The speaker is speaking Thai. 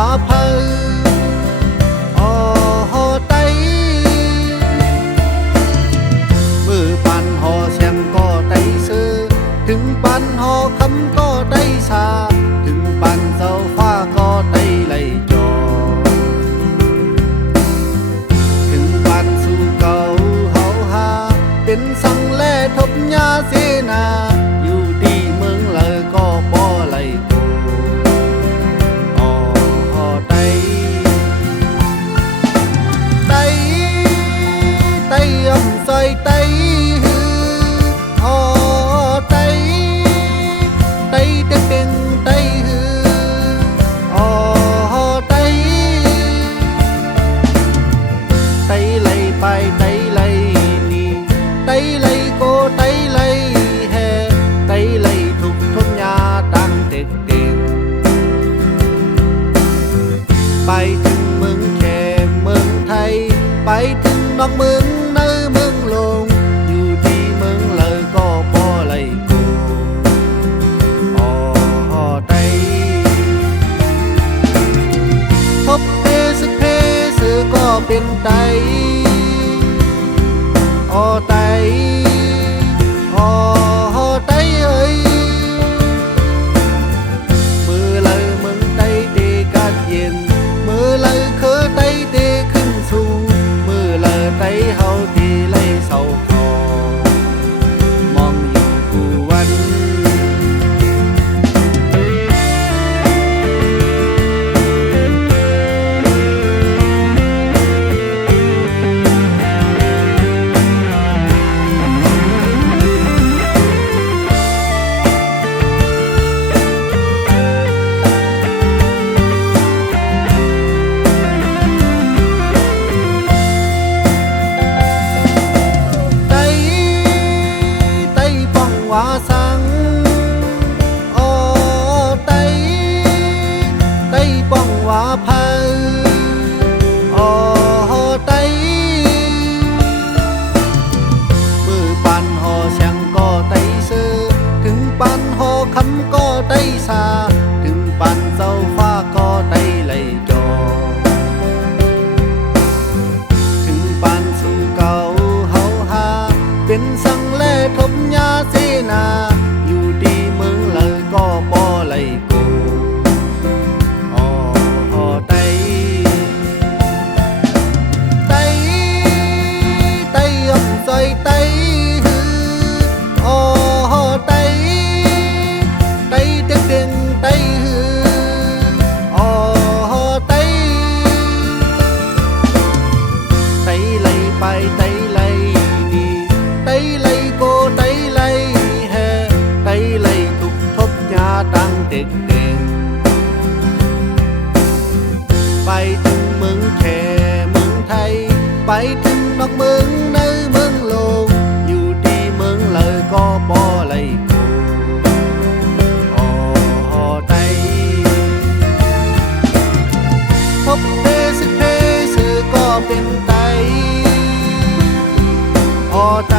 ว่าเพออหอไตมือปันหอเสียงก็ไตซื้อถึงปันหอคำก็ไตสาถึงปันเสาฟ้าก็ไตไหลจอถึงปันสู่เก่าเฮาหาเป็นสังแลทบยาเสนาอยู่ดีเมืองเลยก็บ่ไหลโกอหอไตไตไตอำซอยไตไปไตไลนี่ไตไลโกไตไลแฮไตไลทุกทุนยาตั้งเด็กเด็กไปถึงเมืองแค่เมืองไทยไปถึงนอกเมืองเนื้อเมืองลงอยู่ดีเมืองเลยก็บ่ไหลโกอหอไตทบเพสึกเพสือก็เป็นไตอไตอไตเอ้ยมือเลยมึงไตเตกัดเย็นมือเลยคือไตเตขึ้นสูงมือเลยไตเฮาทีไล่เศร้าคอมองอยู่กูวันว่าสังอไตไตป้องว่าเพอไตมือปันหอเสียงก็ไตซื้อถึงปันหอคำก็ไตสาถึงปันเสาฟ้าก็ไตไหลจอถึงปันสู่เก่าเฮาหาเป็นสังแลทบยาเสนาอยู่ดีเมืองเลยก็บ่ไหลโกอหอไตไตไตอำซอยไตอหอไตไตเด็กเด่งไตอหอไตไตไหลไปไตไหลนี่ไตไหลโกไตไหลแฮไตไหลทุกทบยาตั้งเด็กเด็กไปถึงเมืองแค่เมืองไทยไปถึงนอกเมืองในเมืองโลกอยู่ดีเมืองเลยก็บ่ไหลโกอหอไตทบเพสึกเพสือก็เป็นไตอไต